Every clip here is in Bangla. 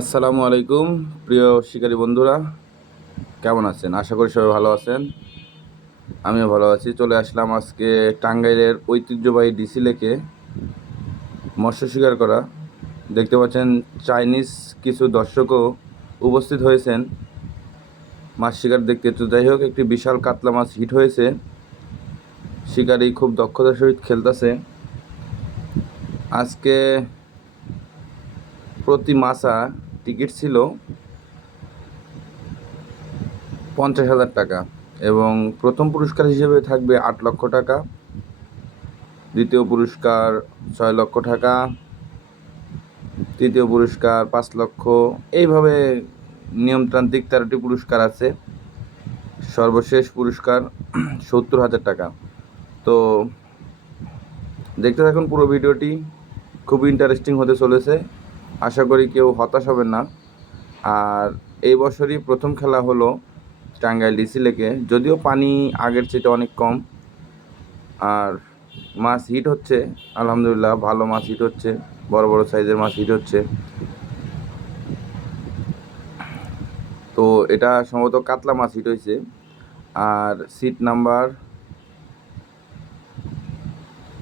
আসসালামু আলাইকুম, প্রিয় শিকারী বন্ধুরা। কেমন আছেন? আশা করি সবাই ভালো আছেন। আমিও ভালো আছি। চলে আসলাম আজকে টাঙ্গাইলের ঐতিহ্যবাহী ডিসি লেকে মৎস্য শিকার করা। দেখতে পাচ্ছেন চাইনিজ কিছু দর্শকও উপস্থিত হয়েছেন। মাছ শিকার দেখতে তো যাই হোক, একটি বিশাল কাতলা মাছ হিট হয়েছে। শিকারি খুব দক্ষতার সহিত খেলতেছে। আজকে প্রতি মাসা টিকিট ছিল পঞ্চাশ হাজার টাকা এবং প্রথম পুরস্কার হিসেবে থাকবে আট লক্ষ টাকা, দ্বিতীয় পুরস্কার ছয় লক্ষ টাকা, তৃতীয় পুরস্কার পাঁচ লক্ষ। এইভাবে নিয়মতান্ত্রিক তেরোটি পুরস্কার আছে। সর্বশেষ পুরস্কার সত্তর হাজার টাকা। তো দেখতে থাকুন পুরো ভিডিওটি। খুব ইন্টারেস্টিং হতে চলেছে। আশা করি কেউ হতাশ হবেন না। আর এই বছরই প্রথম খেলা হলো টাঙ্গাইল ডিসি লেকে। যদিও পানি আগের চেয়ে অনেক কম। আর মাছ হিট হচ্ছে, আলহামদুলিল্লাহ ভালো মাছ হিট হচ্ছে, বড় বড় সাইজের মাছ হিট হচ্ছে। তো এটা সম্ভবত কাতলা মাছ হিট হয়েছে। আর সিট নাম্বার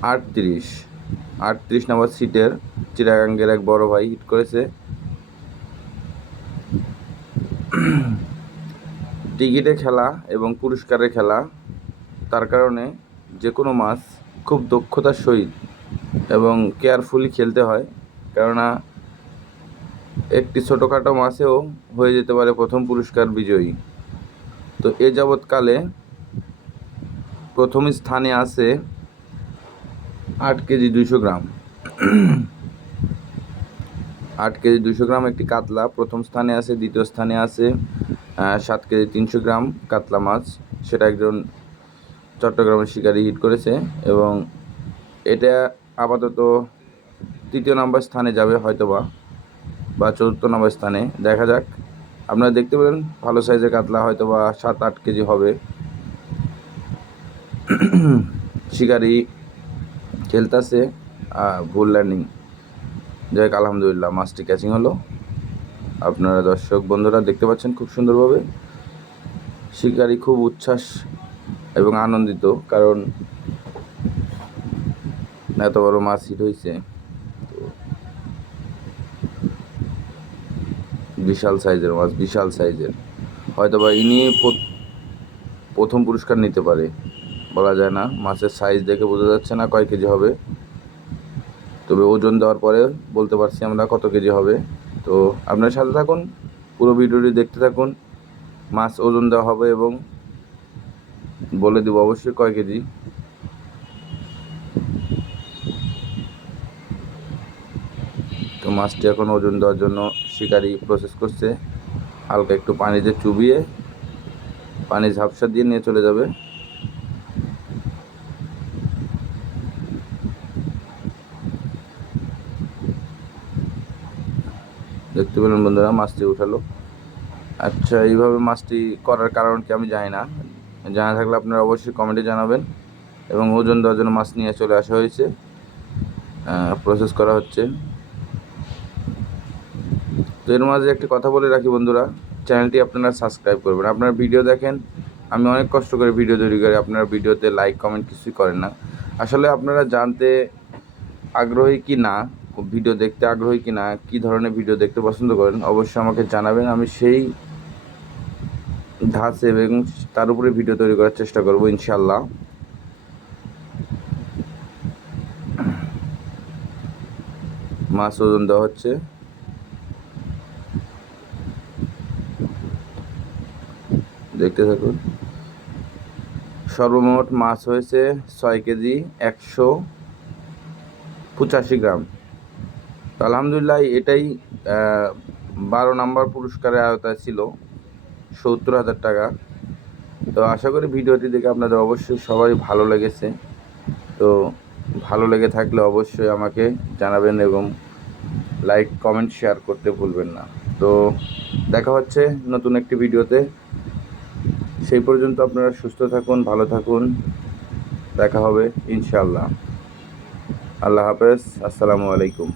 আটত্রিশ। আটত্রিশ নম্বর সিটের চিরাগাঙ্গের এক বড় ভাই হিট করেছে। টিকিটে খেলা এবং পুরস্কারে খেলা, তার কারণে যে কোনো মাছ খুব দক্ষতার সহিত এবং কেয়ারফুলি খেলতে হয়, কেননা একটি ছোটোখাটো মাছেও হয়ে যেতে পারে প্রথম পুরস্কার বিজয়ী। তো এ যাবৎকালে প্রথম স্থানে আছে আট কেজি দুইশো গ্রাম। আট কেজি দুশো গ্রাম একটি কাতলা। প্রথম স্থানে আছে, দ্বিতীয় স্থানে আছে সাত কেজি তিনশো গ্রাম কাতলা মাছ। সেটা একজন চট্টগ্রামের শিকারি হিট করেছে এবং এটা আপাতত তৃতীয় নম্বর স্থানে যাবে হয়তোবা বা চতুর্থ নম্বর স্থানে। দেখা যাক। আপনারা দেখতে পেলেন, ভালো সাইজের কাতলা হয়তো বা সাত আট কেজি হবে। শিকারি খেলতেছে ভুল ল্যান্ডিং যাই হোক, আলহামদুলিল্লাহ, মাছটি ক্যাচিং হলো। আপনারা দর্শক বন্ধুরা দেখতে পাচ্ছেন খুব সুন্দরভাবে। শিকারি খুব উচ্ছ্বাস এবং আনন্দিত, কারণ এত বড় মাছ হিট হয়েছে। বিশাল সাইজের মাছ, বিশাল সাইজের হয়তো বা ইনি প্রথম পুরস্কার নিতে পারে। বলা যায় না। মাছের সাইজ দেখে বোঝা যাচ্ছে না কয় কেজি হবে। তবে ওজন দেওয়ার পরে বলতে পারছি আমরা কত কেজি হবে। তো আপনার সাথে থাকুন, পুরো ভিডিওটি দেখতে থাকুন। মাছ ওজন দেওয়া হবে এবং বলে দেবো অবশ্যই কয় কেজি। তো মাছটি এখন ওজন দেওয়ার জন্য শিকারি প্রসেস করছে। হালকা একটু পানিতে চুবিয়ে পানি ঝাপসা দিয়ে নিয়ে চলে যাবে। দেখতে পেলেন বন্ধুরা, মাছটি উঠালো। আচ্ছা এইভাবে মাছটি করার কারণ কি আমি জানি না। জানা থাকলে আপনারা অবশ্যই কমেন্টে জানাবেন এবং ওজন জন্য মাছ নিয়ে চলে আসা হয়েছে। প্রসেস করা হচ্ছে। তো এর মাঝে একটি কথা বলে রাখি বন্ধুরা, চ্যানেলটি আপনারা সাবস্ক্রাইব করবেন। আপনারা ভিডিও দেখেন, আমি অনেক কষ্ট করে ভিডিও তৈরি করি, আপনারা ভিডিওতে লাইক কমেন্ট কিছুই করেন না। আসলে আপনারা জানতে আগ্রহী কি না ভিডিও দেখতে আগ্রহী কি না কী ধরনের ভিডিও দেখতে পছন্দ করেন, অবশ্যই আমাকে জানাবেন। আমি সেই ধাঁচে এবং তার উপরে ভিডিও তৈরি করার চেষ্টা করব ইনশাল্লাহ মাছ ওজন দেওয়া হচ্ছে। দেখতে থাকুন। সর্বমোট মাছ হয়েছে ছয় কেজি, একশো পঁচাশি গ্রাম। আলহামদুলিল্লাহ এটাই বারো নাম্বার পুরস্কারের আওতায় ছিল, সত্তর হাজার টাকা। তো আশা করি ভিডিওটি দেখে আপনাদের অবশ্যই সবাই ভালো লেগেছে। তো ভালো লেগে থাকলে অবশ্যই আমাকে জানাবেন এবং লাইক, কমেন্ট, শেয়ার করতে ভুলবেন না। তো দেখা হচ্ছে নতুন একটি ভিডিওতে। সেই পর্যন্ত আপনারা সুস্থ থাকুন, ভালো থাকুন। দেখা হবে ইনশাল্লাহ আল্লাহ হাফেজ। আসসালামু আলাইকুম।